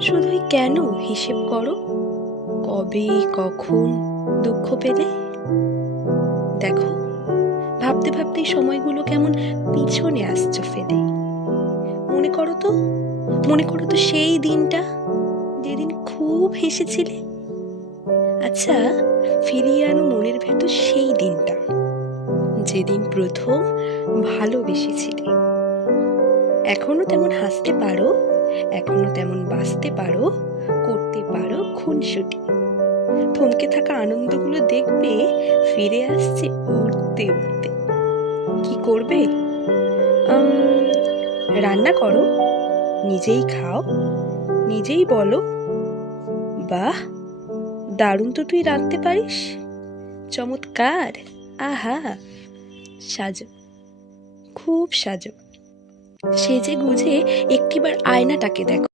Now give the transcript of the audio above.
শুধুই কেন হিসেব করো? কবে কখন দুঃখ পেলে? দেখো, ভাবতে ভাবতেই সময়গুলো কেমন পিছনে আসছো ফেলে। মনে করো তো, মনে করো তো সেই দিনটা যেদিন খুব হেসেছিলে। আচ্ছা, ফিরিয়ে আনো মনের ভেতর সেই দিনটা যেদিন প্রথম ভালোবেসেছিলে। এখনো তেমন হাসতে পারো, এখনো তেমন বাঁচতে পারো, করতে পারো খুনসুটি। থমকে থাকা আনন্দগুলো দেখবে ফিরে আসছে উড়তে উড়তে। কি করবে? উম, রান্না করো, নিজেই খাও, নিজেই বলো, বাহ, দারুণ তো তুই রাঁধতে পারিস, চমৎকার, আহা। সাজো, খুব সাজো, সেজে গুজে একটিবার আয়নাটাকে দেখো।